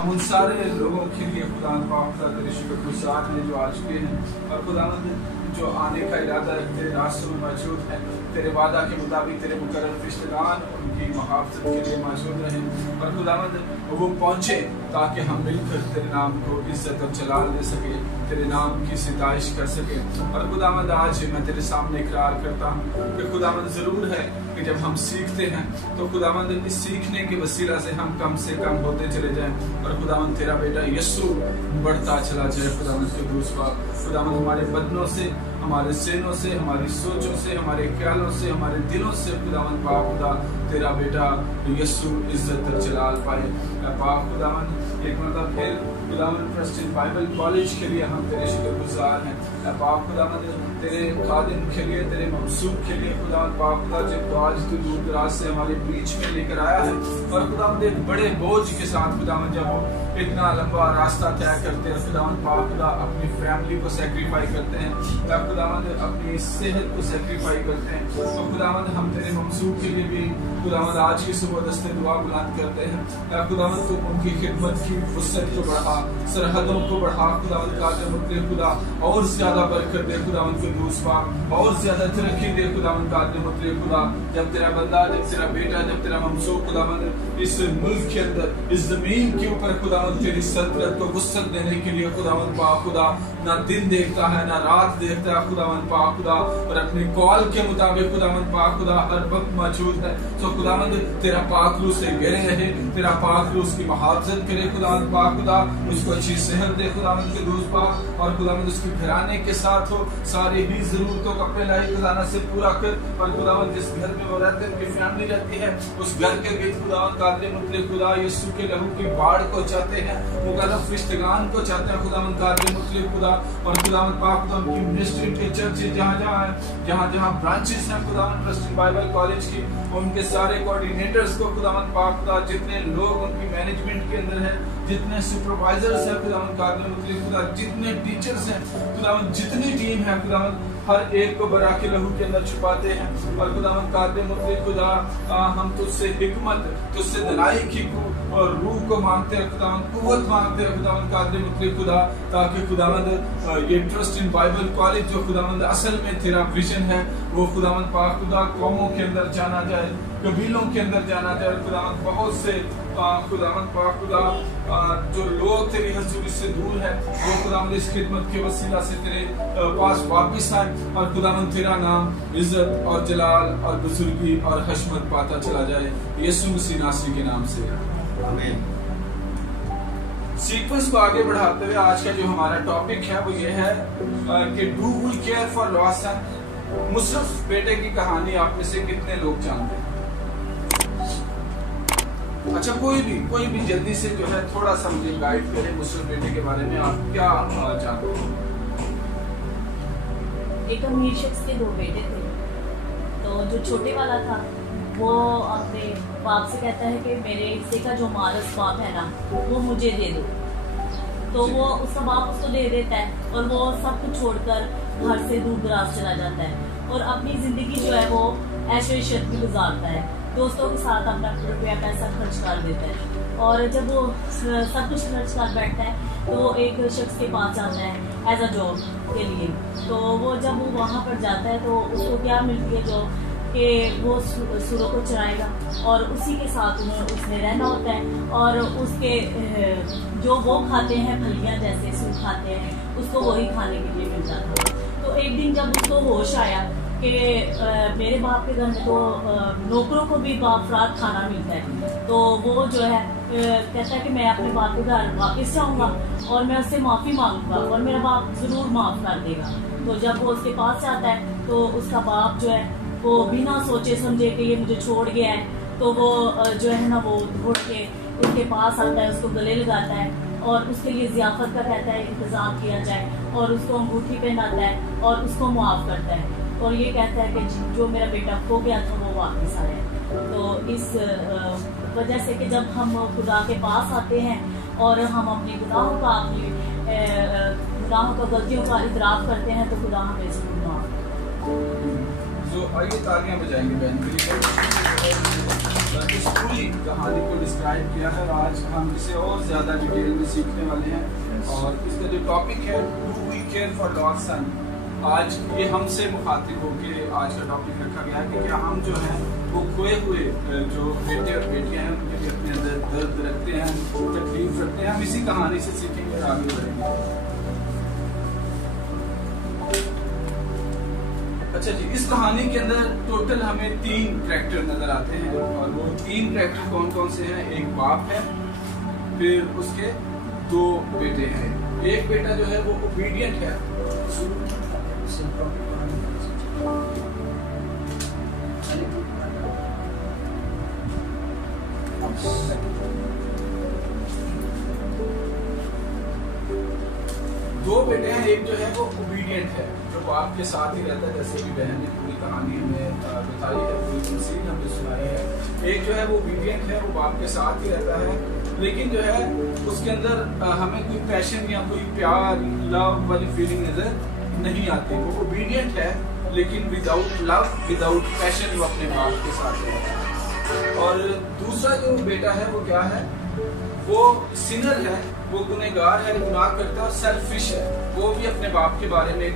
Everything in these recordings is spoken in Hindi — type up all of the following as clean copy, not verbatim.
हम उन सारे लोगों के लिए खुदा पाक तेरे शुक्रगुजार हैं जो आज के हैं, और खुदावंद जो आने का इरादा तेरे रास्तों में मौजूद है, तेरे वादा के मुताबिक तेरे मुकर्रर फरिश्तेगान उनकी मुहाफ़ज़त के लिए मौजूद रहें, और खुदावंद वो पहुँचे ताकि हम मिलकर तेरे नाम को इज्जत और जलाल दे सके, तेरे नाम की सिताइश कर सके। और खुदावंद आज मैं तेरे सामने इकरार करता हूँ कि खुदावंद ज़रूर है कि जब हम सीखते हैं तो खुदावंद इस सीखने के वसीला से हम कम से कम होते चले जाएं, और खुदावंद तेरा बेटा यीशु बढ़ता चला जाए। खुदावंद के दूसरा खुदावंद हमारे बदनों से, हमारे सेनों से, हमारी सोचों से, हमारे ख्यालों से, हमारे दिलों से खुदावंद पाक खुदा तेरा बेटा यीशु इज्जत और जलाल पाए। पाक खुदावंद एक मतलब फिर खुदावंद प्रेस्टिज बाइबल कॉलेज के लिए हम तेरे शुक्रगुजार हैं। पाक खुदावंद तेरे खादिम के लिए, तेरे ममसूब के लिए खुदावंद पाक खुदा जिनको आज तू दूर दराज से हमारे बीच में लेकर आया है, और खुदावंद एक बड़े बोझ के साथ खुदावंद जब वो इतना लंबा रास्ता तय करते हैं, खुदावंद पाक खुदा अपनी फैमिली को सेक्रीफाई करते हैं, खुदावंद अपनी सेहत को सेक्रीफाई करते हैं, तो खुदावंद हम तेरे ममसूब के लिए भी खुदावंद आज की सुबह दस्ते दुआ बुलंद करते हैं। खुदावंद तो उनकी खिदमत की फुर्सत को बढ़ा, सरहदों को बढ़ा, खुदावंद कादिर मुतले खुदा और ज्यादा बरकत दे, खुदावंद के दूसरा और ज्यादा तरक्की दे, खुदावंद कादिर मुतले खुदा। जब तेरा बंदा, जब तेरा बेटा, जब तेरा ममसूब खुदावंद इस मुल्क के अंदर, इस जमीन के ऊपर खुदावंद तेरी सल्तनत को वुसअत देने के लिए खुदावंद पाक खुदा ना दिन देखता है ना रात देखता है खुदावंद पाक खुदा, और अपने कॉल के मुताबिक खुदावंद पाक खुदा हर वक्त मौजूद है। तो खुदावंद तेरा पाकलू से घिरे रहे, तेरा पाकलू उसकी मुहाफ़ज़त करे खुदावंद पाक खुदा, उसको अच्छी सेहत दे खुदावंद के दोस्त पाक, और खुदावंद उसके घराने के साथ हो सारी ही जरूरतों को अपने लायक खजाना से पूरा कर। और खुदावंद जिस घर में वो रहते हैं, उनकी फैमिली रहती है, उस घर के गिर्द खुदावंद कादिर मुतले खुदा यीशु के लहू की बाढ़ को चाहते हैं, मुकर्रर फरिश्तेगान को चाहते हैं खुदावंद कादिर मुतले खुदा। और खुदावंद पाक खुदा उनकी मिनिस्ट्री के चर्चेज जहाँ ब्रांचेस हैं खुदावंद प्रेस्टिज बाइबल कॉलेज की, उनके सारे कोऑर्डिनेटर्स को खुदावंद पाक खुदा, जितने लोग उनकी मैनेजमेंट के अंदर हैं, जितने सुपरवाइजर्स हैं खुदावंद कादिर मुतले खुदा, जितने टीचर्स हैं खुदावंद, जितनी टीम है खुदावंद, हर एक को बरा के लहू के अंदर छुपाते हैं। और खुदावंद कादिर मुतले खुदा हम तुझसे हिकमत, तुझसे दलाई की और रूह को मांगते हैं खुदावंद, कुव्वत मांगते हैं खुदावंद कादिर मुतले खुदा, ताकि खुदावंद ये ट्रस्ट इन बाइबल कॉलेज जो खुदावंद असल में तेरा विजन है वो खुदावंद पाक खुदा कौमों के अंदर जाना जाए, कबीलों के अंदर जाना जाए खुदावंद। बहुत से खुदावंद पाक खुदा जो लोग तेरी हजूरी से दूर है वो खुदावंद इस खिदमत के वसीला से तेरे पास वापस आए, और खुदावंद तेरा नाम इज्जत और जलाल और बुजुर्गी और हशमत पाता चला जाए, यीशु मसीह नासरी के नाम से आमीन। सीक्वेंस को आगे बढ़ाते हुए आज का जो हमारा टॉपिक है वो ये है कि do we care for lost son. Musharraf बेटे की कहानी आप में से कितने लोग जानते हैं? अच्छा, कोई भी जल्दी से जो है थोड़ा सा मुझे गाइड करें मुसरफ बेटे के बारे में, आप क्या जानते हैं? एक अमीर शख्स के 2 बेटे थे, तो जो छोटे वाला था वो अपने बाप से कहता है कि मेरे हिस्से का जो मारस बाप है ना वो मुझे दे दो, तो वो उसका बाप उसको दे देता है, और वो सब कुछ छोड़कर घर से दूर दराज चला जाता है और अपनी जिंदगी जो है वो ऐशो इशरत में गुजारता है, दोस्तों के साथ अपना रुपया पैसा खर्च कर देता है। और जब वो सब कुछ खर्च कर बैठता है तो एक शख्स के पास आता है एज अ जॉब के लिए, तो वो जब वो वहाँ पर जाता है तो उसको क्या मिलती है जॉब कि वो सुरों को चराएगा, और उसी के साथ उसने रहना होता है, और उसके जो वो खाते हैं फलियाँ जैसे सूप खाते हैं उसको वही खाने के लिए मिल जाता है। तो एक दिन जब उसको होश आया कि मेरे बाप के घर में तो नौकरों को भी बाफरात खाना मिलता है, तो वो जो है कहता है कि मैं अपने बाप के घर वापस जाऊंगा और मैं उससे माफ़ी मांगूंगा और मेरा बाप ज़रूर माफ़ कर देगा। तो जब वो उसके पास जाता है तो उसका बाप जो है वो बिना सोचे समझे कि ये मुझे छोड़ गया है, तो वो जो है ना वो उठ के उसके पास आता है, उसको गले लगाता है और उसके लिए ज़ियाफ़त का कहता है इंतज़ाम किया जाए, और उसको अंगूठी पहनाता है और उसको मुआफ़ करता है, और ये कहता है कि जो मेरा बेटा खो गया था वो वापस आया। तो इस वजह से कि जब हम खुदा के पास आते हैं और हम अपने गुनाहों का गलतियों का इतराफ़ करते हैं तो खुदा हमें ज़रूर माफ़। जो आइए तालियां बजाएंगे बहन के लिए। इस पूरी कहानी को डिस्क्राइब किया है और आज हम इसे और ज़्यादा डिटेल में सीखने वाले हैं। और इसका जो टॉपिक है do we care for lost son, आज ये हमसे मुखातिब होकर आज का टॉपिक रखा गया है कि क्या हम जो है वो खोए हुए जो बेटे और बेटियां हैं उनके लिए अपने अंदर दर्द रखते हैं, तकलीफ रखते हैं। हम इसी कहानी से सीखेंगे और आगे बढ़ेंगे। अच्छा जी, इस कहानी के अंदर टोटल हमें 3 कैरेक्टर नजर आते हैं और वो 3 कैरेक्टर कौन कौन से हैं? एक बाप है, फिर उसके 2 बेटे हैं। एक बेटा जो है वो ओबीडियंट है, दो बेटे हैं। एक जो है वो ओबीडियंट है, जो बाप के साथ ही रहता है, जैसे कि बहन ने पूरी कहानी हमें बताई है, पूरी तफसील हमें सुनाई है। एक जो है वो ओबीडियंट है, वो बाप के साथ ही रहता है, लेकिन जो है उसके अंदर हमें कोई पैशन या कोई प्यार लव वाली फीलिंग नजर नहीं आती। वो ओबीडियंट है लेकिन विदाउट लव विदाउट पैशन वो अपने बाप के साथ रहता है। और दूसरा जो बेटा है वो क्या है? वो सिनर है, वो गुनहगार है, गुनाह करता है और सेल्फिश है। वो भी अपने बाप के बारे में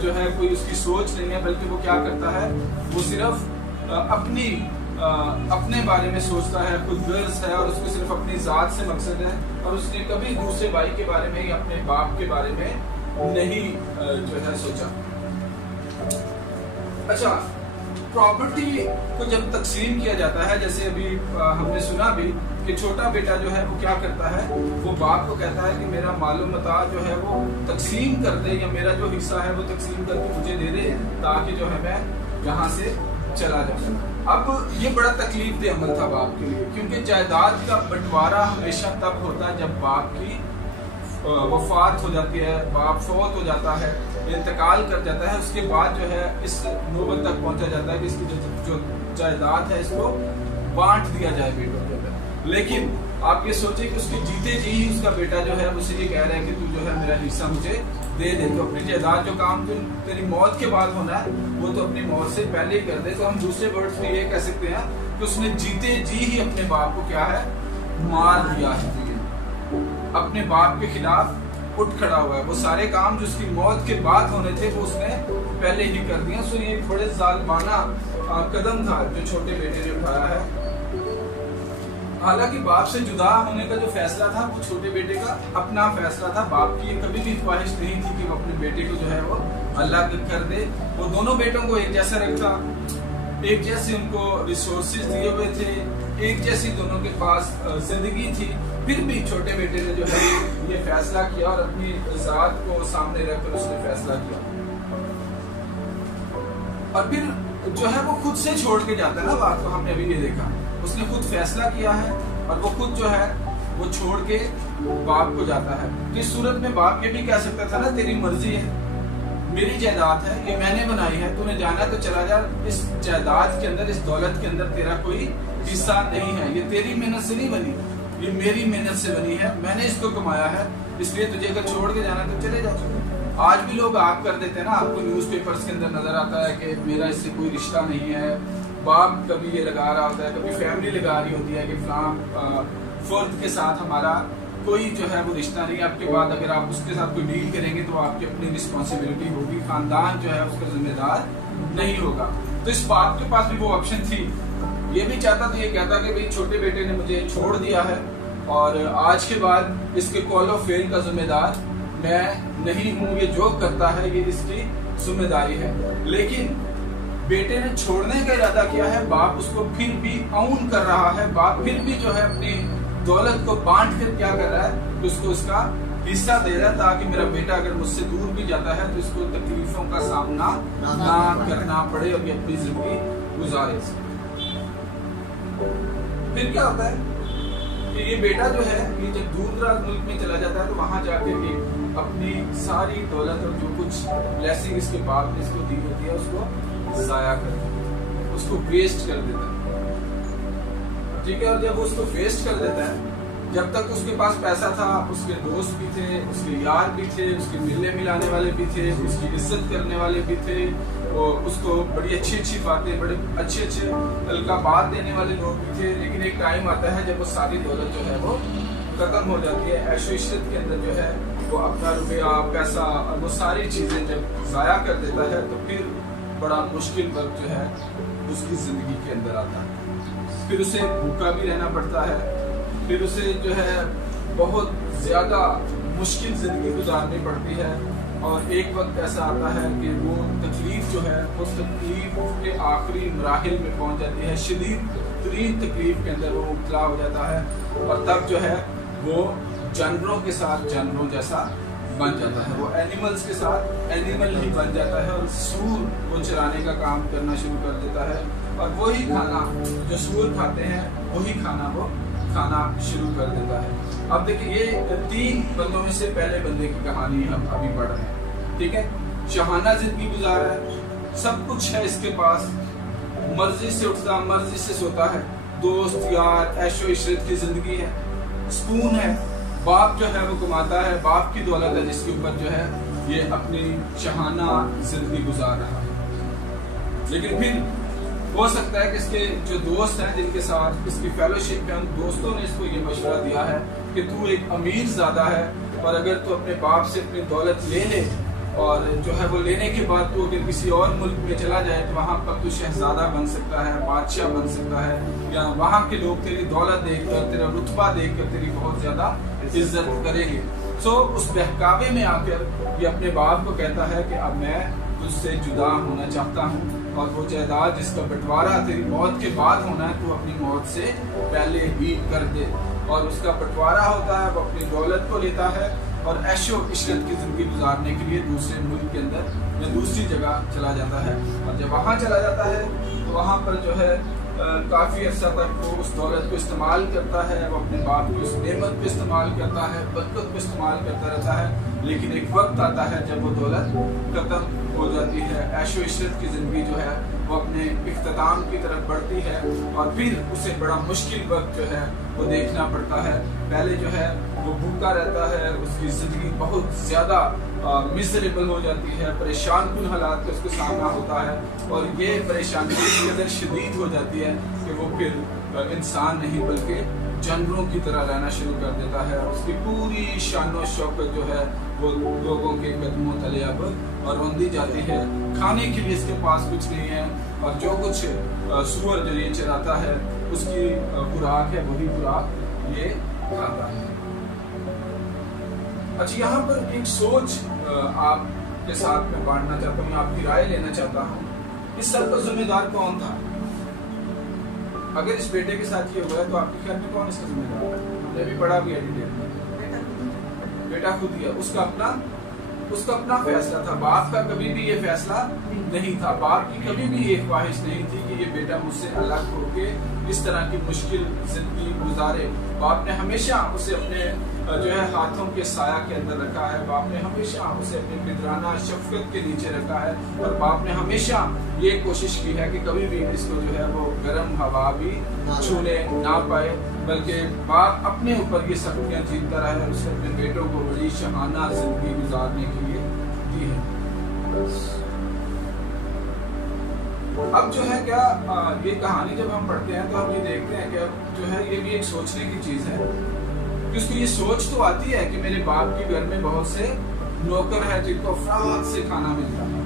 जो है कोई उसकी सोच नहीं है, बल्कि वो क्या करता है, वो सिर्फ अपने बारे में सोचता है, खुद गर्ज है और उसको सिर्फ अपनी जात से मकसद है और उसने कभी दूसरे भाई के बारे में या अपने बाप के बारे में नहीं जो है सोचा। अच्छा, प्रॉपर्टी को जब तकसीम किया जाता है, जैसे अभी हमने सुना भी कि छोटा बेटा जो है वो क्या करता है, वो बाप को कहता है कि मेरा मालूम मता जो है वो तकसीम कर दे या मेरा जो हिस्सा है वो तकसीम करके मुझे दे दे ताकि जो है मैं यहाँ से चला जाऊँ। अब ये बड़ा तकलीफ दे अमल था बाप के लिए, क्योंकि जायदाद का बंटवारा हमेशा तब होता है जब बाप की वफात हो जाती है, बाप फौत हो जाता है, इंतकाल कर जाता है। उसके बाद जो है इस नौबत तक पहुंचा जाता है कि इसकी जो जायदाद है इसको बांट दिया जाए बेटों के अंदर। लेकिन आप ये सोचे कि उसके जीते जी ही उसका बेटा जो है उसे ये कह रहा है कि तू जो है मेरा हिस्सा मुझे दे दे, तो अपनी जायदाद जो काम तो तेरी मौत के बाद होना है वो तो अपनी मौत से पहले ही कर दे। तो हम दूसरे वर्ड्स में ये कह सकते हैं कि उसने जीते जी ही अपने बाप को क्या है, मार दिया है, अपने बाप के खिलाफ उठ खड़ा हुआ है। वो सारे काम जो उसकी मौत के बाद होने थे वो उसने पहले ही कर दिया। सो ये बड़े जालिमाना कदम था जो छोटे बेटे ने उठाया है। हालांकि बाप से जुदा होने का जो फैसला था वो छोटे बेटे का अपना फैसला था। बाप की कभी भी ख्वाहिश नहीं थी कि वो अपने बेटे को जो है वो अल्लाह कर दे। वो दोनों बेटों को एक जैसा रखा, एक जैसे उनको रिसोर्सेज दिए हुए थे, एक जैसी दोनों के पास जिंदगी थी। फिर भी छोटे बेटे ने जो है ये फैसला किया और अपनी जात को सामने रखकर उसने फैसला किया। और फिर जो है वो खुद से छोड़ के जाता है ना बात को, हमने अभी ये देखा, उसने खुद फैसला किया है और वो खुद जो है वो छोड़ के बाप को जाता है। तो इस सूरत में बाप ये भी कह सकता था ना, तेरी मर्जी है, मेरी जायदाद है, ये मैंने बनाई है, तूने जाना तो चला जा, इस जायदाद के अंदर, इस दौलत के अंदर तेरा कोई हिस्सा नहीं है, ये तेरी मेहनत से नहीं बनी, ये मेरी मेहनत से बनी है, मैंने इसको कमाया है, इसलिए तुझे अगर छोड़ के जाना तो चले जा। आज भी लोग आप कर देते हैं ना, आपको न्यूज़पेपर्स के अंदर नजर आता है कि मेरा इससे कोई रिश्ता नहीं है। बाप कभी ये लगा रहा होता है, कभी फैमिली लगा रही होती है कि फलां फर्द के साथ हमारा कोई जो है वो रिश्ता नहीं है। आपके बाद अगर आप उसके साथ कोई डील करेंगे तो आपकी अपनी रिस्पॉन्सिबिलिटी होगी, खानदान जो है उसका जिम्मेदार नहीं होगा। तो इस बाप के पास भी वो ऑप्शन थी, ये भी चाहता था, ये कहता कि भाई छोटे बेटे ने मुझे छोड़ दिया है और आज के बाद इसके कॉल ऑफ फेल का जिम्मेदार मैं नहीं हूँ, ये जो करता है ये इसकी जिम्मेदारी है। लेकिन बेटे ने छोड़ने का इरादा किया है, बाप उसको फिर भी आउन कर रहा है, बाप फिर भी जो है अपनी दौलत को बांट कर क्या कर रहा है, उसको उसका हिस्सा दे रहा है ताकि मेरा बेटा अगर मुझसे दूर भी जाता है तो इसको तकलीफों का सामना ना करना पड़े और ये अपनी जिंदगी गुजारे। फिर क्या होता है कि ये बेटा जो है ये जब दूर दराज मुल्क में चला जाता है तो वहां जाकर ये अपनी सारी दौलत और जो कुछ ब्लेसिंग इसके बाप ने इसको दी होती है उसको जाया कर देता है, उसको वेस्ट कर देता है। ठीक है, और जब वो उसको वेस्ट कर देता है जब तक उसके पास पैसा था, उसके दोस्त भी थे, उसके यार भी थे, उसके मिलने मिलाने वाले भी थे, उसकी इज्जत करने वाले भी थे, और उसको बड़ी अच्छी अच्छी बातें, बड़े अच्छे अच्छे अलकाबात देने वाले लोग भी थे। लेकिन एक टाइम आता है जब वो सारी दौलत जो है वो खत्म हो जाती है, ऐशो इशरत के अंदर जो है वो अपना रुपया, पैसा और वो सारी चीजें जब जाया कर देता है, तो फिर बड़ा मुश्किल वक्त जो है उसकी जिंदगी के अंदर आता है। फिर उसे भूखा भी रहना पड़ता है, फिर उसे जो है बहुत ज्यादा मुश्किल जिंदगी गुजारनी पड़ती है। और एक वक्त ऐसा आता है कि वो तकलीफ जो है उस तकलीफ के आखिरी मराहिल में पहुंच जाती है, शदीद तरीन तकलीफ के अंदर वो मुब्तला हो जाता है, और तब जो है वो जानवरों के साथ जानवरों जैसा बन जाता है, वो एनिमल्स के साथ एनिमल ही बन जाता है, और सूर को चराने का काम करना शुरू कर देता है, और वही खाना जो सूर खाते हैं वही खाना वो खाना शुरू कर देता है। अब देखिए, ये 3 बंदों में से पहले बंदे की कहानी हम अभी पढ़ रहे हैं, ठीक है। शहाना जिंदगी गुजार रहा है, सब कुछ है इसके पास, मर्जी से उठता मर्जी से सोता है, दोस्त यार, ऐशो इशरत की जिंदगी है, सुकून है। बाप जो है वो कमाता है, बाप की दौलत है जिसके ऊपर जो है ये अपनी शहाना जिंदगी गुजार रहा है। लेकिन फिर हो सकता है कि इसके जो दोस्त हैं जिनके साथ इसकी फेलोशिप है, उन दोस्तों ने इसको ये मशवरा दिया है कि तू एक अमीर ज़्यादा है, और अगर तू अपने बाप से अपनी दौलत ले ले, और जो है वो लेने के बाद तू अगर किसी और मुल्क में चला जाए तो वहाँ पर तू शहजादा बन सकता है, बादशाह बन सकता है, या वहाँ के लोग तेरी दौलत देखकर, तेरा रुतबा देखकर तेरी बहुत ज्यादा इज्जत करेंगे। सो उस बहकावे में आकर ये अपने बाप को कहता है कि अब मैं तुझसे जुदा होना चाहता हूँ, और वो जायदाद जिसका बंटवारा तेरी मौत के बाद होना है, तू अपनी मौत से पहले ही कर दे। और उसका बंटवारा होता है, वो अपनी दौलत को लेता है और ऐशो इशरत की जिंदगी गुजारने के लिए दूसरे मुल्क के अंदर या दूसरी जगह चला जाता है। और जब वहाँ चला जाता है तो वहाँ पर जो है काफी अर्सा तक वो उस दौलत को इस्तेमाल करता है, वो अपने बाप की उस नेमत को इस्तेमाल करता है, बरकत को इस्तेमाल करता रहता है। लेकिन एक वक्त आता है जब वो दौलत खत्म हो जाती है, ऐशो इशरत की जिंदगी जो है वो अपने इख्तिताम की तरफ बढ़ती है, और फिर उसे बड़ा मुश्किल वक्त जो है वो देखना पड़ता है। पहले जो है वो भूखा रहता है, उसकी जिंदगी बहुत ज्यादा मिजरेबल हो जाती है, परेशान कुन हालात का उसको सामना होता है, और ये परेशानी इस कदर शदीद हो जाती है कि वो फिर इंसान नहीं बल्कि जानवरों की तरह रहना शुरू कर देता है। उसकी पूरी शानो शौकत जो है वो लोगों के कदमों तले अब रौंदी जाती है। खाने के लिए इसके पास कुछ नहीं है, और जो कुछ सूअर जो ये चराता है उसकी खुराक है, वही खुराक ये खाता है। अच्छा, यहाँ पर एक सोच आपके साथ में बांटना चाहता हूँ, आपकी राय लेना चाहता हूँ। इस सब का जिम्मेदार कौन था? अगर इस बेटे के साथ ये हुआ है तो आपके ख्याल में कौन इसका जिम्मेदार है? हमने भी पढ़ा भी है डिटेल में, बेटा खुद ही है। उसका अपना फैसला था, बाप का कभी भी ये फैसला नहीं था। बाप की कभी भी ये ख्वाहिश नहीं थी कि ये बेटा मुझसे अलग होके इस तरह की मुश्किल जिंदगी गुजारे। बाप ने हमेशा उसे अपने जो है हाथों के साया के अंदर रखा है, बाप ने हमेशा उसे अपनी पितराना शफकत के नीचे रखा है, और बाप ने हमेशा ये कोशिश की है कि कभी भी इसको जो है वो गर्म हवा भी छूने ना पाए, बल्कि बाप अपने ऊपर ये सख्तियां जीतता रहा है। उसने अपने बेटों को बड़ी शहाना जिंदगी गुजारने के लिए दी है। अब जो है क्या ये कहानी जब हम पढ़ते हैं तो हम ये देखते हैं कि जो है ये भी एक सोचने की चीज है, कि उसको ये सोच तो आती है कि मेरे बाप के घर में बहुत से नौकर है जिनको अफराद से खाना मिलता है,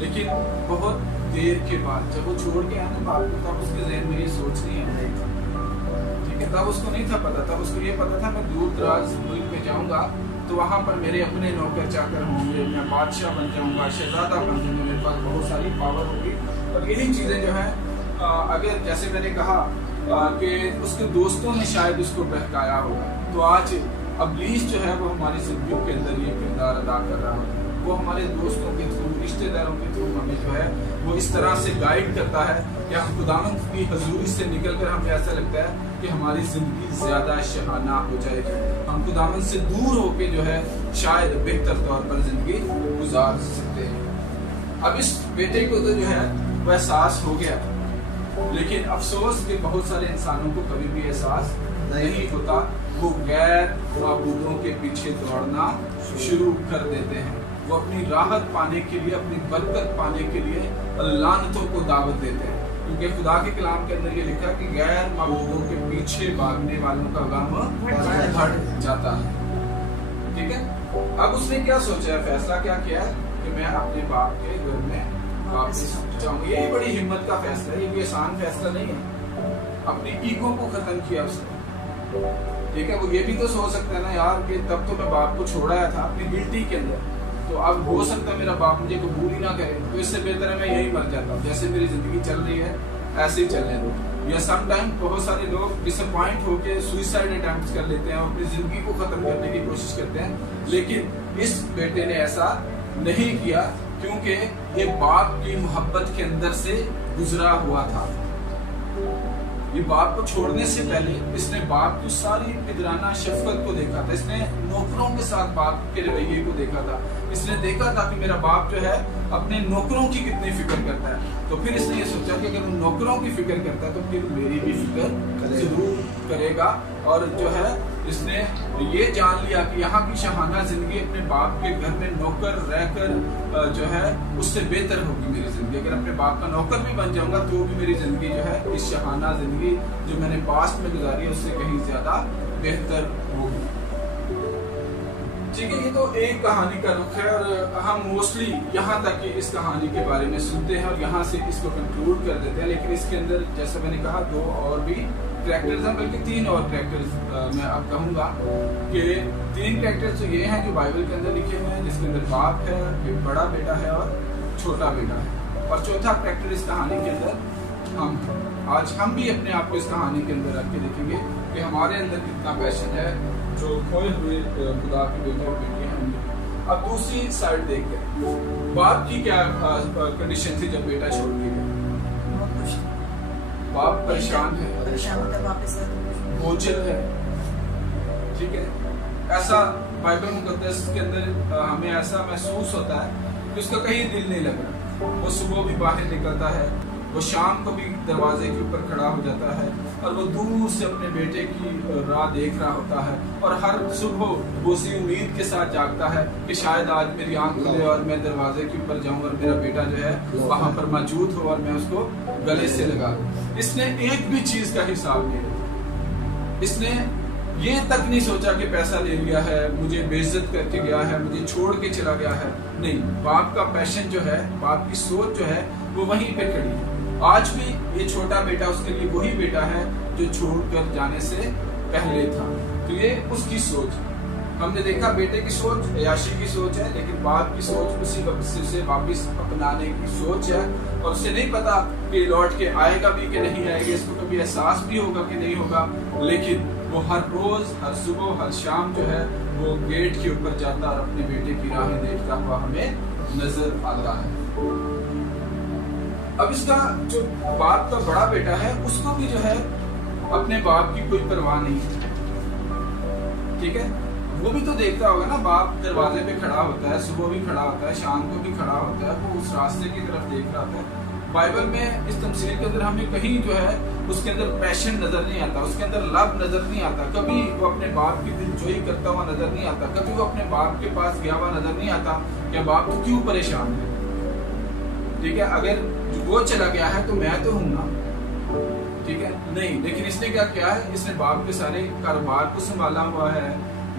लेकिन बहुत देर के बाद जब वो छोड़ के आया बाप को, तब उसके जहन में ये सोच नहीं है, ठीक है। तब उसको नहीं था पता, तब उसको ये पता था मैं दूर दराज मुल्क में जाऊंगा तो वहां पर मेरे अपने नौकर चाकर होंगे, मैं बादशाह बन जाऊंगा, शहजादा बन जाऊंगा, मेरे पास बहुत सारी पावर होगी। और यही चीजें जो है अगर जैसे मैंने कहा कि उसके दोस्तों ने शायद उसको बहकाया होगा, तो आज इब्लीस जो है वो हमारी जिंदगी के अंदर ये किरदार अदा कर रहा है। वो हमारे दोस्तों के थ्रू, रिश्तेदारों के थ्रू हमें जो है वो इस तरह से गाइड करता है कि हम खुदावंद की हजूरी से निकलकर हमें ऐसा लगता है कि हमारी जिंदगी ज्यादा शहाना हो जाएगी, हम खुदावंद से दूर होके जो है शायद बेहतर तौर पर जिंदगी गुजार सकते हैं। अब इस बेटे को तो जो है वो एहसास हो गया, लेकिन अफसोस कि बहुत सारे इंसानों को कभी भी एहसास नहीं होता, वो गैर माबूदों के पीछे दौड़ना शुरू कर देते हैं। वो अपनी राहत पाने के लिए, अपनी बरकत पाने के लिए लानतों को दावत देते हैं, क्योंकि खुदा के कलाम के अंदर ये लिखा है कि गैर माबूदों के पीछे भागने वालों का गम बढ़ जाता है। ठीक है, अब उसने क्या सोचा है, फैसला क्या किया है कि मैं अपने बाप के घर में वापस जाऊंगा। ये बड़ी हिम्मत का फैसला है, ये कोई आसान फैसला नहीं है। अपनी ईगो को खत्म किया उसने। ठीक है, वो ये भी तो सोच सकता है ना यार कि तब तो मैं बाप को छोड़ाया था अपनी गिल्टी के अंदर, तो अब हो सकता है मेरा बाप मुझे कबूल ही ना करे, तो इससे बेहतर है मैं यही मर जाता हूँ, जैसे मेरी जिंदगी चल रही है ऐसे ही चलने दो। या सम टाइम बहुत सारे लोग डिसअपॉइंट होके सुसाइड अटेम्प्ट कर लेते हैं, अपनी जिंदगी को खत्म करने की कोशिश करते हैं, लेकिन इस बेटे ने ऐसा नहीं किया, क्योंकि ये बाप की मोहब्बत के अंदर से गुजरा हुआ था। ये बाप को छोड़ने से पहले इसने बाप की सारी पिदराना शफकत को देखा था, इसने नौकरों के साथ बाप के रवैये को देखा था, इसने देखा था कि मेरा बाप जो है अपने नौकरों की कितनी फिक्र करता है। तो फिर इसने ये सोचा कि अगर वो नौकरों की फिक्र करता है तो फिर मेरी भी फिक्र जरूर करेगा। और जो है इसने ये जान लिया कि यहाँ की शहाना जिंदगी अपने बाप के घर में नौकर रहकर जो है उससे बेहतर होगी मेरी जिंदगी। अगर अपने बाप का नौकर भी बन जाऊंगा तो भी मेरी जिंदगी जो है इस शहाना जिंदगी जो मैंने पास्ट में गुजारी है उससे कहीं ज्यादा बेहतर होगी। ठीक है, ये तो एक कहानी का रुख है और हम मोस्टली यहाँ तक कि इस कहानी के बारे में सुनते हैं और यहाँ से इसको कंक्लूड कर देते हैं। लेकिन इसके अंदर जैसा मैंने कहा 2 और भी कैरेक्टर्स हैं, बल्कि 3 और कैरेक्टर्स मैं अब कहूँगा कि 3 कैरेक्टर्स तो ये हैं जो बाइबल के अंदर लिखे हुए हैं, जिसके अंदर बाप है, एक बड़ा बेटा है और छोटा बेटा है, और चौथा कैरेक्टर इस कहानी के अंदर हम हैं। आज हम भी अपने आप को इस कहानी के अंदर रख के देखेंगे कि हमारे अंदर कितना पैशन है जो खोए हुए खुदा के बेटे और बेटी हैं। अब दूसरी साइड देखते हैं, बाप की क्या कंडीशन थी जब बेटा छोड़ के गया। बाप परेशान है, बोझिल है। ठीक है, ऐसा बाइबल मुकद्दस के अंदर हमें ऐसा महसूस होता है कि उसका कहीं दिल नहीं लग रहा। वो सुबह भी बाहर निकलता है, वो शाम को भी दरवाजे के ऊपर खड़ा हो जाता है और वो दूर से अपने बेटे की राह देख रहा होता है, और हर सुबह वो उसी उम्मीद के साथ जागता है कि शायद आज मेरी आंख खुले और मैं दरवाजे के ऊपर जाऊं और मेरा बेटा जो है वहां पर मौजूद हो और मैं उसको गले से लगा दूं। इसने एक भी चीज का हिसाब नहीं रखा। इसने ये तक नहीं सोचा कि पैसा ले लिया है, मुझे बेइज्जत करके गया है, मुझे छोड़ के चला गया है। नहीं, बाप का पैशन जो है, बाप की सोच जो है वो वहीं पे खड़ी है। आज भी ये छोटा बेटा उसके लिए वही बेटा है जो छोड़कर जाने से पहले था। तो ये उसकी सोच है। हमने देखा बेटे की सोच अयाशी की सोच है, लेकिन बाप की सोच उसी वक्त से वापिस अपनाने की सोच है, और उसे नहीं पता कि लौट के आएगा भी कि नहीं आएगा, इसको कभी एहसास भी होगा कि नहीं होगा, लेकिन वो हर रोज, हर सुबह, हर शाम जो है वो गेट के ऊपर जाता और अपने बेटे की राहें देखता हुआ हमें नजर आता है। अब इसका जो बाप का बड़ा बेटा है उसको भी जो है अपने बाप की कोई परवाह नहीं है। ठीक है, वो भी तो देखता होगा ना, बाप दरवाजे पे खड़ा होता है, सुबह भी खड़ा होता है, शाम को भी खड़ा होता है, वो उस रास्ते की तरफ देख रहा होता है। बाइबल में इस तमसील के अंदर हमें कहीं जो है उसके अंदर पैशन नजर नहीं आता, उसके अंदर लव नजर नहीं आता, कभी वो अपने बाप की दिलजोई करता हुआ नजर नहीं आता, कभी वो अपने बाप के पास गया हुआ नजर नहीं आता कि बाप तो क्यों परेशान है। ठीक है, अगर वो चला गया है तो मैं तो हूं ना। ठीक है, नहीं, लेकिन इसने क्या किया है, इसने बाप के सारे कारोबार को संभाला हुआ है,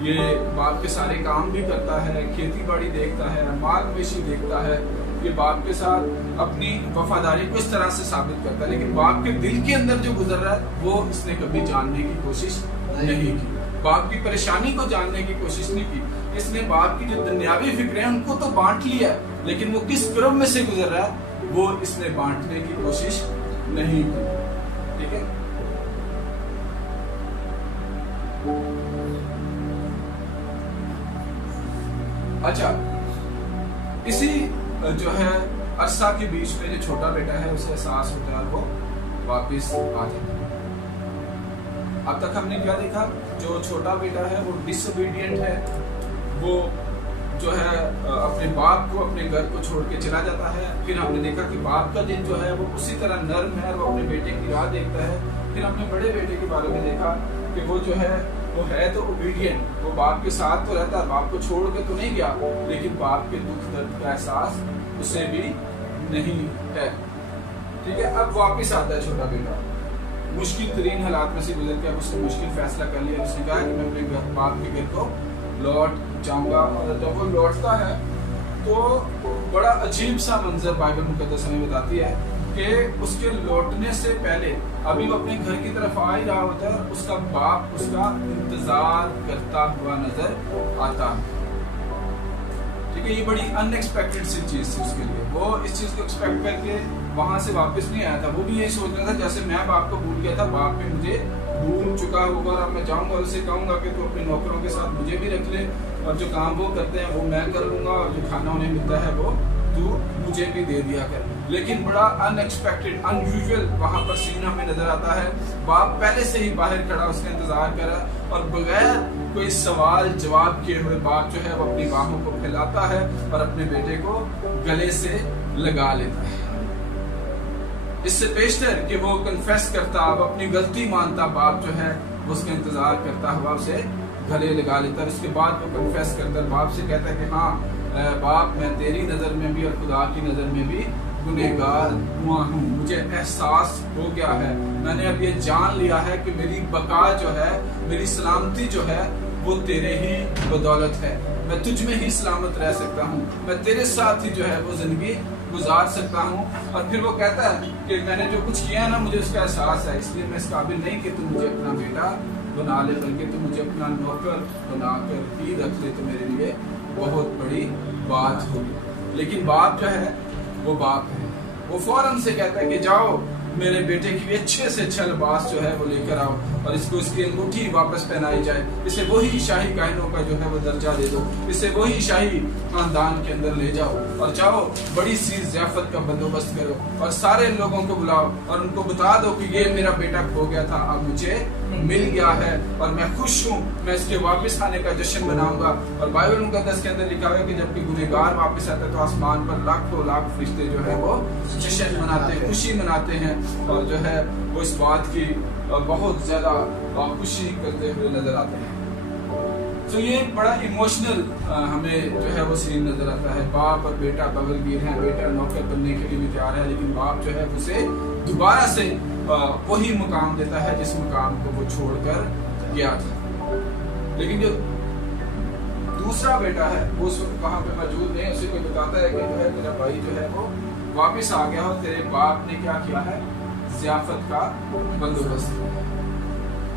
ये बाप के सारे काम भी करता है, खेती बाड़ी देखता है, माल मवेशी देखता है, ये बाप के साथ अपनी वफादारी को इस तरह से साबित करता है। लेकिन बाप के दिल के अंदर जो गुजर रहा है वो इसने कभी जानने की कोशिश नहीं की, बाप की परेशानी को जानने की कोशिश नहीं की। इसने बाप की जो दुनियावी फिक्र है उनको तो बांट लिया, लेकिन वो किस क्रम में से गुजर रहा है वो इसने बांटने की कोशिश नहीं की। ठीक है, अच्छा, इसी जो है अरसा के बीच में जो छोटा बेटा है उसे एहसास होता है, वो वापिस आ जाता है। अब तक हमने क्या देखा, जो छोटा बेटा है वो डिसोबीडियंट है, वो जो है अपने बाप को, अपने घर को छोड़ के चला जाता है। फिर हमने देखा कि बाप का दिल जो है वो उसी तरह नर्म है और वो अपने बेटे की राह देखता है। फिर हमने बड़े बेटे के बारे में देखा कि वो जो है वो है तो ओबीडियंट, वो बाप के साथ तो रहता है, बाप को छोड़ के तो नहीं गया, लेकिन बाप के दुख दर्द का एहसास उसे भी नहीं है। ठीक है, अब वापिस आता है छोटा बेटा, मुश्किल तरीन हालात में से गुजर के अब उसने मुश्किल फैसला कर लिया। उसने कहा कि मैं अपने बाप के घर को लौट जाऊंगा। और जब वो लौटता है तो बड़ा अजीब सा मंजर बाइबल मुकद्दस हमें बताती है कि उसके लौटने से पहले अभी वो अपने घर की तरफ आ ही रहा होता है, उसका बाप उसका इंतजार करता हुआ नजर आता है। ठीक है, ये बड़ी अनएक्सपेक्टेड सी चीज थी उसके लिए। वो इस चीज को एक्सपेक्ट करके वहां से वापस नहीं आया था। वो भी यही सोच रहा था जैसे मैं बाप को भूल गया था, बाप भी मुझे भूल चुका होगा और अब मैं जाऊंगा और उसे कहूंगा कि तू अपने नौकरों के साथ मुझे भी रख ले और जो काम वो करते हैं वो मैं कर लूंगा और जो खाना उन्हें मिलता है वो तू मुझे भी दे दिया कर। लेकिन बड़ा अनएक्सपेक्टेड अनयूजुअल वहां पर सीन हमें नजर आता है। बाप पहले से ही बाहर खड़ा उसका इंतजार कर रहा है और बगैर कोई सवाल जवाब किए हुए बाप जो है वो अपनी बाहों को फैलाता है और अपने बेटे को गले से लगा लेता है। इससे बेशतर कि वो कन्फेस करता, अब अपनी गलती मानता, बाप जो है वो उसका इंतजार करता हुआ उसे गले लगा लेता है। उसके बाद वो कन्फेस करता है, बाप से कहता है कि हाँ बाप, मैं तेरी नजर में भी और खुदा की नजर में भी गुनहगार हुआ हूँ। मुझे एहसास हो गया है, मैंने अब ये जान लिया है कि मेरी बका जो है, मेरी सलामती जो है वो तेरे ही बदौलत है। मैं तुझ में ही सलामत रह सकता हूँ, मैं तेरे साथ ही जो है वो जिंदगी गुजार सकता हूँ। और फिर वो कहता है कि मैंने जो कुछ किया ना मुझे उसका एहसास है, इसलिए मैं इस काबिल नहीं कि तू मुझे अपना बेटा बना ले, बल्कि तू मुझे अपना नौकर बनाकर ही रख ले तो मेरे लिए बहुत बड़ी बात होगी। लेकिन बाप जो है वो बाप है, वो फौरन से कहता है कि जाओ मेरे बेटे की भी अच्छे से अच्छा लिबास जो है वो लेकर आओ और इसको इसकी अंगूठी वापस पहनाई जाए, इसे वही शाही कायनों का जो है वो दर्जा दे दो, इसे वही शाही खानदान के अंदर ले जाओ और जाओ बड़ी सी ज़ियाफत का बंदोबस्त करो और सारे लोगों को बुलाओ और उनको बता दो कि ये मेरा बेटा खो गया था, अब मुझे मिल गया है और मैं खुश हूँ, मैं इसके वापस आने का जश्न मनाऊंगा। और बाइबल मुकद्दस के अंदर लिखा है कि जब कोई गुनहगार वापस आता है तो आसमान पर लाखों लाख फरिश्ते जो है वो जश्न मनाते हैं, खुशी मनाते हैं और जो है वो इस बात की बहुत ज्यादा खुशी करते हुए नजर आते हैं। तो ये बड़ा इमोशनल हमें जो है वो सीन नजर आता है। बाप और बेटा बगलगीर हैं, बेटा नौकर बनने के लिए भी तैयार है, लेकिन बाप जो है उसे दोबारा से वही मुकाम देता है जिस मुकाम को वो छोड़कर गया था। लेकिन जो दूसरा बेटा है वो उस वक्त वहां पे मौजूद नहीं, उसे कोई बताता है कि जो है तेरा भाई जो है वो वापस आ गया और तेरे बाप ने क्या किया है, ज़ियाफत का बंदोबस्त।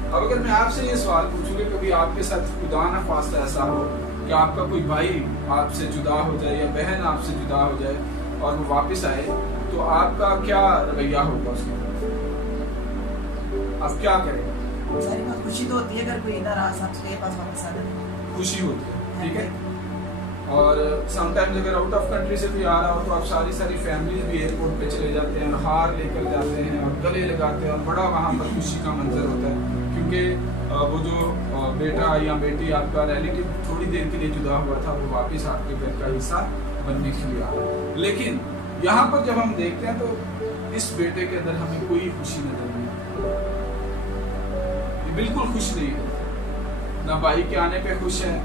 अब अगर मैं आपसे ये सवाल पूछूं कि कभी आपके साथ खुदा न खास्ता ऐसा हो कि आपका कोई भाई आपसे जुदा हो जाए या बहन आपसे जुदा हो जाए और वो वापस आए, तो आपका क्या रवैया होगा उसके, आप क्या करेंगे? खुशी तो होती है अगर कोई इधर आपके पास वापस आ जाए, खुशी होती है, ठीक है। और समटाइम्स अगर आउट ऑफ कंट्री से कोई आ रहा हो तो आप सारी फैमिलीज भी एयरपोर्ट पे चले जाते हैं और हार लेकर जाते हैं और गले लगाते हैं और बड़ा वहाँ पर खुशी का मंजर होता है, क्योंकि वो जो बेटा या बेटी आपका रिलेटिव थोड़ी देर के लिए जुदा हुआ था वो वापस आपके घर का हिस्सा बनने के लिए आ रहा है। लेकिन यहाँ पर जब हम देखते हैं तो इस बेटे के अंदर हमें कोई खुशी नजर नहीं आती, बिल्कुल खुश नहीं है। ना भाई के आने पे खुश है,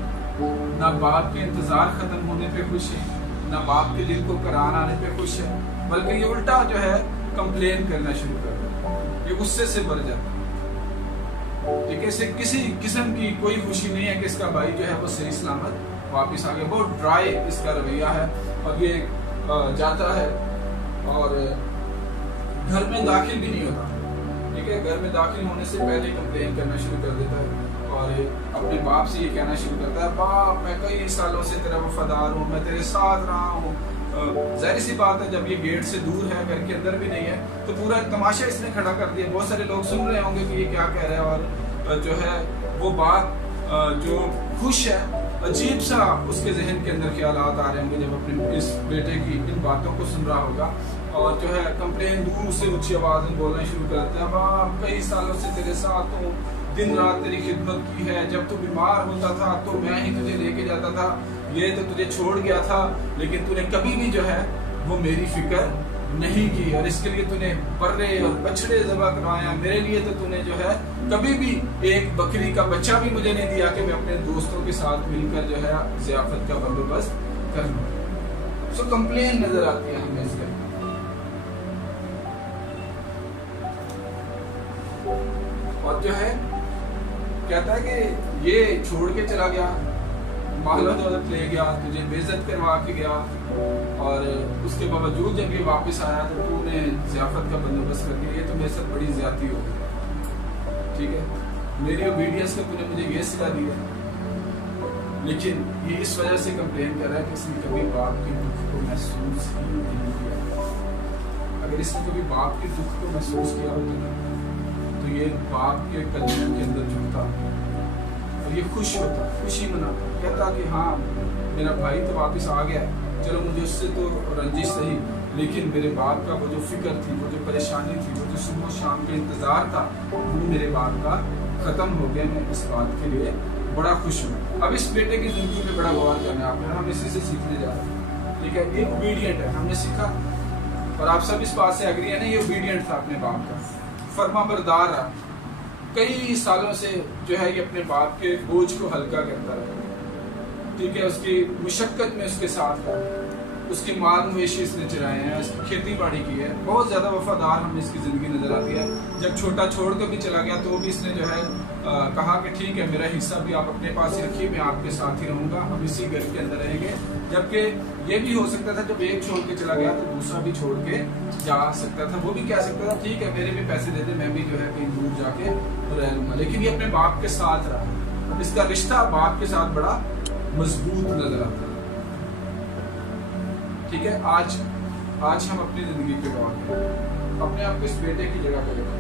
ना बाप के इंतजार खत्म होने पे खुश है, ना बाप के दिल को करार आने पे खुश है, बल्कि ये उल्टा जो है कंप्लेन करना शुरू कर देता है, ये गुस्से से भर जाता है। ठीक है, इसे किसी किस्म की कोई खुशी नहीं है कि इसका भाई जो है वो सही सलामत वापिस आ गया। बहुत ड्राई इसका रवैया है और ये जाता है और घर में दाखिल भी नहीं होता। ठीक है, घर में दाखिल होने से पहले कंप्लेन करना शुरू कर देता है और अपने बाप से ये कहना शुरू करता है, बाप मैं कई सालों से तेरा वफादार हूँ, मैं तेरे साथ रहा हूँ। जाहिर सी बात है जब ये गेट से दूर है, घर के अंदर भी नहीं है, तो पूरा तमाशा इसने खड़ा कर दिया। बहुत सारे लोग सुन रहे होंगे कि ये क्या कह रहा है और जो है वो बात जो खुश है, अजीब सा उसके जहन के अंदर ख्यालात आ रहे होंगे जब अपने इस बेटे की इन बातों को सुन रहा होगा और जो है कंप्लेन दूर से ऊंची आवाज में बोलना शुरू कर देते हैं, बाप कई सालों से तेरे साथ हूँ, दिन रात तेरी खिदमत की है, जब तू बीमार होता था तो मैं ही तुझे लेके जाता था, ये तो तुझे छोड़ गया था, लेकिन तूने कभी भी जो है वो मेरी फिक्र नहीं की, और इसके लिए तूने बर्रे और बछड़े ज़बह करवाया, मेरे लिए तो तूने जो है कभी भी एक बकरी का बच्चा भी मुझे नहीं दिया कि मैं अपने दोस्तों के साथ मिलकर जो है ज़ियाफत का बंदोबस्त कर लूं। सो कंप्लेन नजर आती है हमें इसके। और जो है कहता है कि ये छोड़ के चला गया, मालो दौलत ले गया, तुझे बेइज्जत करवा के गया, और उसके बावजूद जब ये वापस आया तो तूने ज़ियाफत का बंदोबस्त कर दिया। ये तो मेरे साथ बड़ी ज्यादती हो गई, ठीक है, मेरी ओबीडियंस का तूने मुझे ये सिला दिया। लेकिन ये इस वजह से कंप्लेन कर रहा है कि इसने कभी बाप के दुख को महसूस ही नहीं किया। अगर इसने कभी बाप के दुख को महसूस किया होता तो ये बाप के कदमों के अंदर झुकता और ये खुश होता, खुशी मनाता, कहता कि हाँ मेरा भाई तो वापस आ गया, चलो मुझे उससे तो रंजिश सही, लेकिन मेरे बाप का वो जो फिक्र थी, वो जो परेशानी थी, वो जो सुबह शाम का इंतजार था, वो मेरे बाप का खत्म हो गया। मैं इस बात के लिए बड़ा खुश हूँ। अब इस बेटे की जिंदगी में बड़ा गौर करना है आपने, हम इसी से सीखने जा रहे हैं, ठीक है। ये ओबीडियंट है, हमने सीखा, और आप सब इस बात से एग्री है ना, ये ओबीडियंट था अपने बाप का, फर्माबरदार रहा, कई सालों से जो है ये अपने बाप के बोझ को हल्का करता रहा, ठीक है। उसकी मुशक्कत में उसके साथ रहा, उसकी माल मवेशी इसने चराए हैं, उसकी खेती बाड़ी की है, बहुत ज्यादा वफादार हमें इसकी जिंदगी नजर आती है। जब छोटा छोड़ कर भी चला गया तो भी इसने जो है कहा कि ठीक है मेरा हिस्सा भी आप अपने पास ही रखिए, मैं आपके साथ ही रहूंगा, हम इसी घर के अंदर रहेंगे। जबकि ये भी हो सकता था जब एक छोड़ के चला गया तो दूसरा भी छोड़ के जा सकता था, वो भी कह सकता था ठीक है मेरे भी पैसे दे दे, मैं भी जो है कहीं दूर जाके रह लूंगा, लेकिन ये अपने बाप के साथ रहा। इसका रिश्ता बाप के साथ बड़ा मजबूत नजर आता है, ठीक है। आज हम अपनी जिंदगी पे गौर करें, अपने आप को इस बेटे की जगह पे रखें,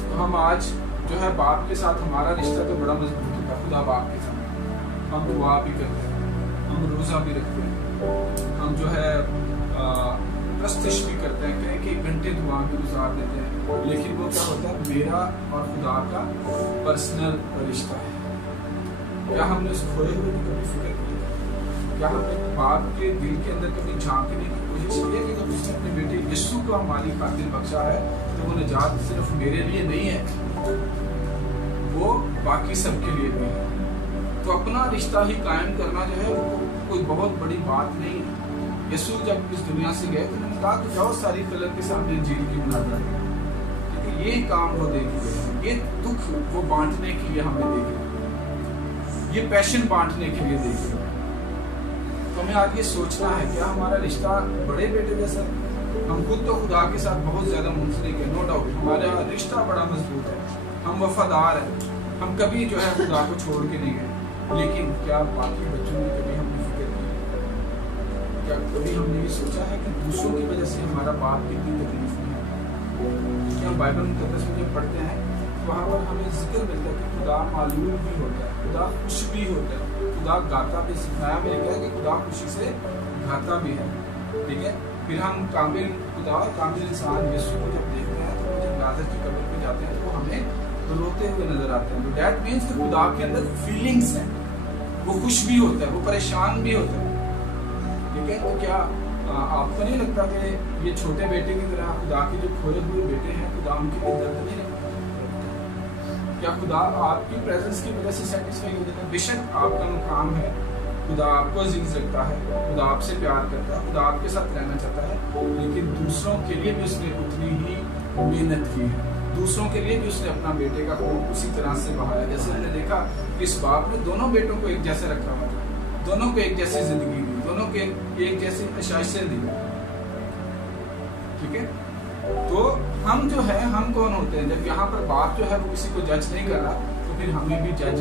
तो हम आज जो है बाप के साथ हमारा रिश्ता तो बड़ा मजबूत होता है, खुदा बाप के साथ हम दुआ भी करते हैं, हम रोजा भी रखते हैं, हम जो है प्रस्तिश भी करते हैं, कई कई घंटे दुआ में गुजार देते हैं, लेकिन वो क्या होता है मेरा और खुदा का पर्सनल रिश्ता है। क्या हमने उस खोए हुए की कभी फिक्र की? क्या हमने बाप के दिल के अंदर कभी झांकने की कोशिश की है कि जब उसने अपने बेटे यीशु को हमारी खातिर बख्शा है तो वो निजात सिर्फ मेरे लिए नहीं है, वो बाकी सबके लिए भी है। तो अपना रिश्ता ही कायम करना जो है वो कोई बहुत बड़ी बात नहीं है। यीशु जब इस दुनिया से गए तो उन्होंने कहा कि जाओ सारी कलम के सामने इंजील की मुनाजात करो, क्योंकि ये काम वो देखे, ये दुख वो बांटने के लिए हमें देखे, ये पैशन बांटने के लिए देखे। तो हमें आज ये सोचना है क्या हमारा रिश्ता बड़े बेटे जैसा? हम खुद तो खुदा के साथ बहुत ज्यादा मुंसलिक है, नो डाउट, हमारा रिश्ता बड़ा मजबूत है, हम वफादार हैं, हम कभी जो है खुदा को छोड़ के नहीं गए, लेकिन क्या बाकी बच्चों ने कभी हमने फिक्र की? क्या कभी हमने ये सोचा है कि दूसरों की वजह से हमारा बाप कितनी तकलीफ में है? क्या बाइबल मुकद्दस में जब पढ़ते हैं वहाँ पर हमें जिक्र मिलता है कि खुदा मालूम भी होता है, खुदा खुश भी होता है, खुदा गाता भी, सिखाया भी है कि खुदा खुशी से गाता भी है, ठीक है। फिर हम कामिल खुदा और कामिल इंसान यीशु को जब देखते हैं तो जब लाजर की कब्र पे जाते हैं तो हमें रोते हुए नजर आते हैं। तो दैट मीन्स कि खुदा के अंदर फीलिंग्स हैं, वो खुश भी होता है, वो परेशान भी होता है, ठीक है। तो क्या आपको नहीं लगता कि ये छोटे बेटे की तरह खुदा के जो खोए हुए बेटे हैं खुदा उनके लिए दर्द नहीं रखता? क्या खुदा आपकी प्रेजेंस की वजह से सेटिस्फाई हो जाता है? बेशक आपका मुकाम है, खुदा आपको अजीज रखता है, खुदा आपसे प्यार करता है, खुदा आपके साथ रहना चाहता है, लेकिन दूसरों के लिए भी उसने उतनी ही मेहनत की है, दूसरों के लिए भी उसने अपना बेटे का खून उसी तरह से बहाया। जैसे हमने देखा कि इस बाप ने दोनों बेटों को एक जैसे रखा हुआ, दोनों को एक जैसी जिंदगी दी, दोनों के एक जैसी आशीषें दी, ठीक है। तो हम जो है, हम कौन होते हैं? जब यहाँ पर बाप जो है वो किसी को जज नहीं कर रहा तो फिर हमें भी जज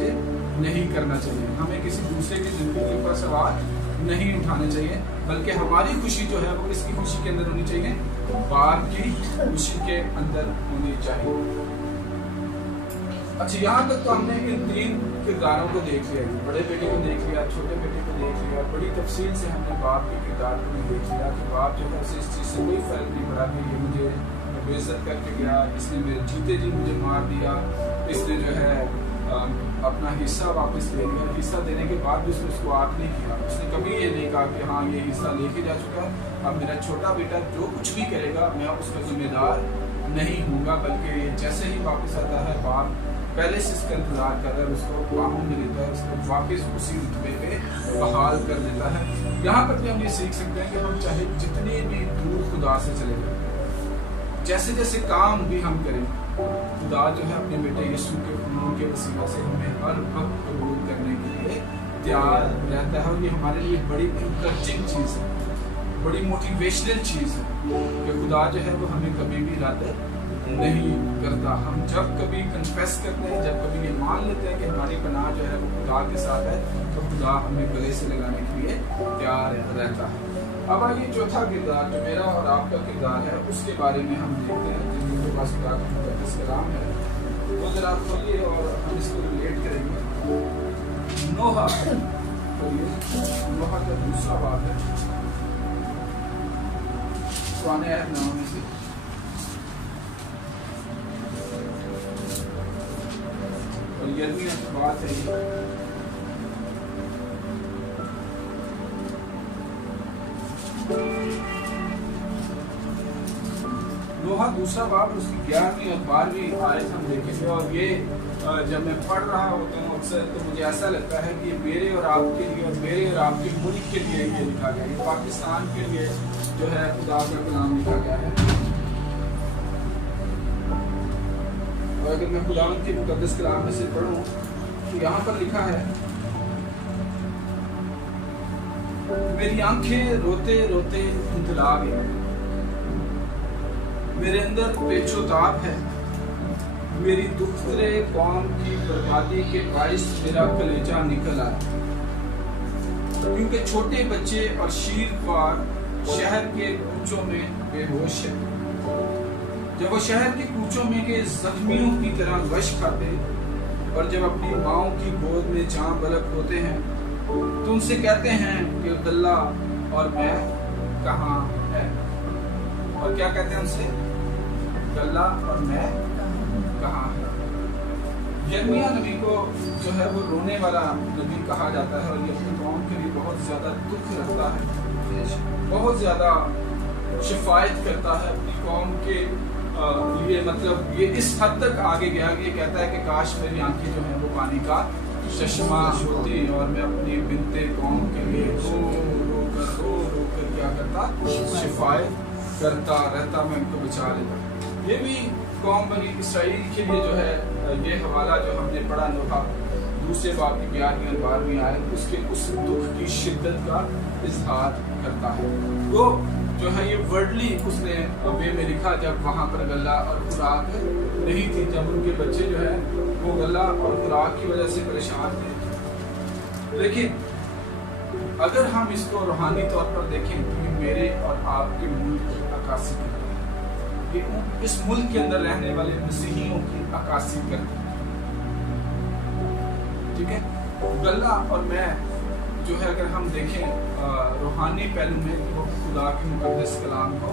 नहीं करना चाहिए, हमें किसी दूसरे की जिंदगी के ऊपर सवाल नहीं उठाने चाहिए, बल्कि हमारी खुशी जो है वो किसकी खुशी के अंदर होनी चाहिए? बाप की खुशी के अंदर होनी चाहिए। अच्छा, यहाँ तक तो हमने इन तीन किरदारों को देख लिया, बड़े बेटे को देख लिया, छोटे बेटे को देख लिया, बड़ी तफसील से हमने बाप के किरदार को भी देख लिया कि बाप जो है इस चीज से कोई फर्क नहीं पड़ा कि ये मुझे बेइज्जत करके गया, इसने मेरे जीते जी मुझे मार दिया, इसने जो है अपना हिस्सा वापस ले लिया। हिस्सा देने के बाद भी उसने उसको आग नहीं किया, उसने कभी ये नहीं कहा कि हाँ ये हिस्सा लेके जा चुका है, अब मेरा छोटा बेटा जो कुछ भी करेगा मैं उसका जिम्मेदार नहीं हूँगा। बल्कि जैसे ही वापस आता है बाप पहले से इसका इंतजार कर रहा है, उसको कानून में लेता है, उसको वापस उसी रुतबे पे बहाल कर देता है। यहाँ पर भी हम ये सीख सकते हैं कि हम चाहे जितनी भी दूर खुदा से चले जाए, जैसे जैसे काम भी हम करें, खुदा जो है अपने बेटे यीशु के खून के वसीला से हमें हर वक्त कबूल करने के लिए तैयार रहता है। और ये हमारे लिए बड़ी इंकरेजिंग चीज़ है, बड़ी मोटिवेशनल चीज़ है कि खुदा जो है वो हमें कभी भी रद्द नहीं करता। हम जब कभी कन्फेस करते हैं, जब कभी ये मान लेते हैं कि हमारी पनाह जो है वो खुदा के साथ है, तो खुदा हमें गले से लगाने के लिए तैयार रहता है। अब आइए चौथा किरदार जो मेरा और आपका किरदार है उसके बारे में हम देखते हैं, जिनके पास खुदा का मुकद्दस कलाम है वो जरा खोलिए और हम इसको रिलेट करेंगे। नोहा नोहा का दूसरा बात है पुराने अहदनामे में से, और यर्मिया की बात है ये। नोहा दूसरा बाब उसकी 11वीं और 12वीं आयत हम देखेंगे। और ये जब मैं पढ़ रहा होता हूँ अक्सर तो मुझे ऐसा लगता है कि मेरे और आपके लिए और मेरे और आपके मुल्क के लिए ये लिखा गया है, ये पाकिस्तान के लिए जो है खुदा का कलाम लिखा गया है। और अगर मैं खुदा के मुकद्दस कलाम में से पढ़ूं तो यहाँ पर लिखा है, मेरी आंखें रोते रोते धुंधला गई, मेरे अंदर पेचोताप है, मेरी दूसरे कौम की बर्बादी के बाइस मेरा कलेजा निकल आया, क्योंकि छोटे बच्चे और शीरख्वार शहर के कूचों में बेहोश है। जब वो शहर के कूचों में के जख्मियों की तरह गश खाते और जब अपनी माओ की गोद में जान बलक होते हैं तो उनसे कहते हैं कि गल्ला और मैं कहाँ है। और क्या कहते हैं उनसे? गल्ला और मैं कहाँ है। यिर्मयाह नबी को जो है वो रोने वाला नबी कहा जाता है और ये अपनी कौम के लिए बहुत ज्यादा दुख रखता है, बहुत ज्यादा शिफायत करता है अपनी कौम के लिए। मतलब ये इस हद तक आगे गया कि ये कहता है कि काश मेरी आंखें जो है वो पानी का चश्मा होती और मैं अपनी बिनते कौम के लिए रो कर क्या करता, शिफायत करता रहता, मैं उनको बचा लेता। ये भी कौम बनी इसराइल के लिए जो है ये हवाला जो हमने पढ़ा नोहा दूसरे बाब की 11वीं और 12वीं आयत, उसके उस दुख की शिद्दत का इजहार करता है। वो जो है ये वर्डली उसने वे में लिखा जब वहां पर गल्ला और खुराक नहीं थी, जब उनके बच्चे जो है वो गल्ला और खुराक की वजह से परेशान थे। लेकिन अगर हम इसको रूहानी तौर पर देखें तो मेरे और आपके मुल्क की अक्कासी करता है, ये इस मुल्क के अंदर रहने वाले मसीहियों की अक्कासी करता है। ठीक है, गल्ला और मैं जो है अगर हम देखें रूहानी पहलू में तो वो खुदा के मुकद्दस कलाम को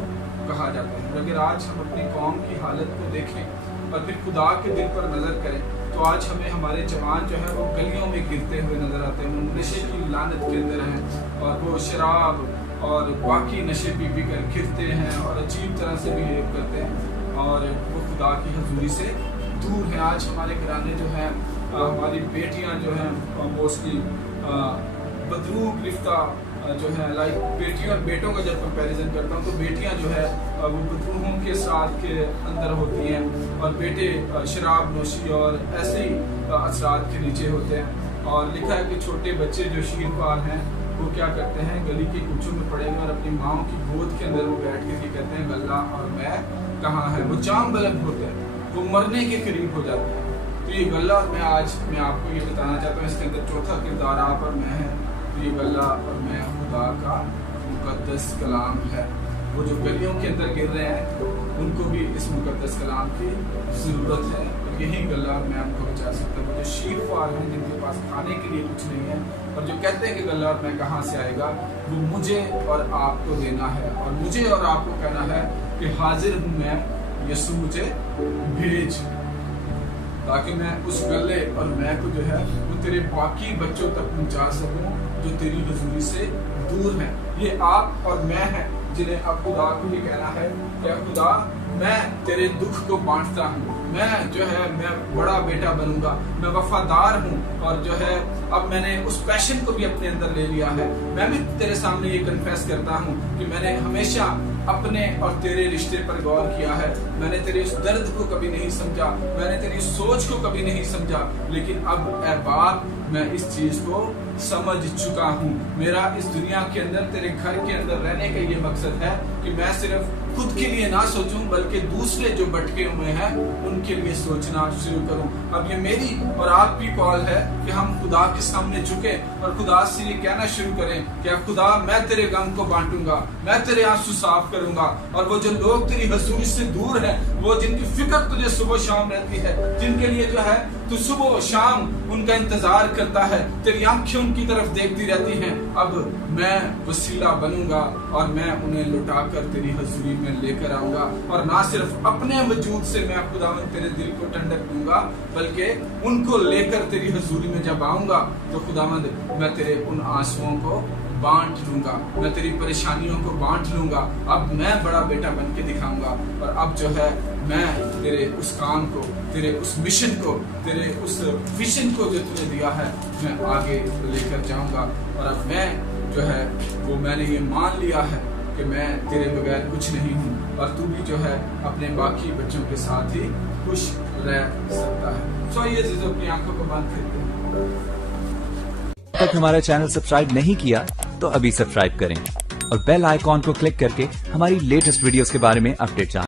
कहा जाता है। अगर आज हम अपनी कौम की हालत को देखें और फिर खुदा के दिल पर नजर करें तो आज हमें हमारे जवान जो है वो गलियों में गिरते हुए नजर आते हैं, वो नशे की लानत के अंदर हैं और वो शराब और बाकी नशे पी पी कर गिरते हैं और अजीब तरह से बिहेव करते हैं और वो खुदा की हजूरी से दूर हैं। आज हमारे घराने जो हैं, हमारी बेटियां जो हैं मोस्टली बदरू गिरफ्ता जो है, लाइक बेटियों और बेटों का जब कंपैरिजन करता हूँ तो बेटियां जो है वो बदरूहों के साथ के अंदर होती हैं और बेटे शराब नोशी और ऐसे ही असरात के नीचे होते हैं। और लिखा है कि छोटे बच्चे जो शीरख्वार हैं वो क्या करते हैं, गली के कूचों में पड़े हुए और अपनी माओ की गोद के अंदर वो बैठ के कहते हैं गल्ला और मैं कहाँ है। वो जाम बलक होते हैं, वो मरने के करीब हो जाते हैं। तो ये गल्ला और मैं आज मैं आपको ये बताना चाहता हूँ, इसके अंदर चौथा किरदार आप और मैं है। तो ये गल्ला और मैं खुदा का मुकद्दस कलाम है। वो जो गलियों के अंदर गिर रहे हैं उनको भी इस मुकद्दस कलाम की ज़रूरत है और यही गल्ला और मैं उनको बचा सकता हूँ। जो शीरख्वार हैं जिनके पास खाने के लिए कुछ नहीं है और जो कहते हैं कि गल्ला और मैं कहाँ से आएगा, वो मुझे और आपको देना है और मुझे और आपको कहना है कि हाजिर हूँ मैं, यीशु मुझे भेज। ताकि मैं उस गले और मैं को जो है वो तेरे बाकी बच्चों तक पहुंचा सकूं जो तेरी हुजूरी से दूर हैं। ये आप और मैं हैं जिन्हें अब खुदा को ये कहना है कि खुदा मैं तेरे दुख को बांटता हूँ, मैं जो है मैं बड़ा बेटा बनूंगा, मैं वफादार हूँ और जो है अब मैंने उस पैशन को भी अपने अंदर ले लिया है। मैं भी तेरे सामने ये कन्फेस करता हूँ कि मैंने हमेशा अपने और तेरे रिश्ते पर गौर किया है। मैंने तेरे उस दर्द को कभी नहीं समझा, मैंने तेरी सोच को कभी नहीं समझा, लेकिन अब ऐ बाप मैं इस चीज को समझ चुका हूँ। मेरा इस दुनिया के अंदर तेरे घर के अंदर रहने का ये मकसद है कि मैं सिर्फ खुद के लिए ना सोचूं बल्कि दूसरे जो भटके हुए हैं उनके लिए सोचना शुरू करूं। अब ये मेरी और आपकी कॉल है कि हम खुदा के सामने झुके और खुदा से ये कहना शुरू करें कि खुदा मैं तेरे गम को बांटूंगा, मैं तेरे आंसू साफ करूंगा। और वो जो लोग तेरी हुजूरी से दूर हैं, वो जिनकी फिक्र तुझे सुबह शाम रहती है, जिनके लिए जो है तू सुबह शाम उनका इंतजार करता है, तेरी आंखें उनकी तरफ देखती रहती हैं, अब मैं वसीला बनूंगा और मैं उन्हें लुटाकर तेरी हुजूरी में लेकर आऊंगा। और ना सिर्फ अपने वजूद से मैं खुदावंद तेरे दिल को ठंडक दूंगा बल्कि उनको लेकर तेरी हुजूरी में जब आऊंगा तो खुदावंद मैं तेरे उन आंसुओं को बांट लूंगा, मैं तेरी परेशानियों को बांट लूंगा। अब मैं बड़ा बेटा बन के दिखाऊंगा और अब जो है मैं तेरे उस काम को, तेरे उस मिशन को, तेरे उस विजन को जो तूने दिया है मैं आगे लेकर जाऊंगा। और अब मैं जो है वो मैंने ये मान लिया है कि मैं तेरे बगैर कुछ नहीं हूँ और तू भी जो है अपने बाकी बच्चों के साथ ही खुश रह सकता है। सो ये चीज़ अपनी आंखों को बंद करते हैं। तक हमारा चैनल सब्सक्राइब नहीं किया तो अभी सब्सक्राइब करें और बेल आइकॉन को क्लिक करके हमारी लेटेस्ट वीडियोस के बारे में अपडेट जानें।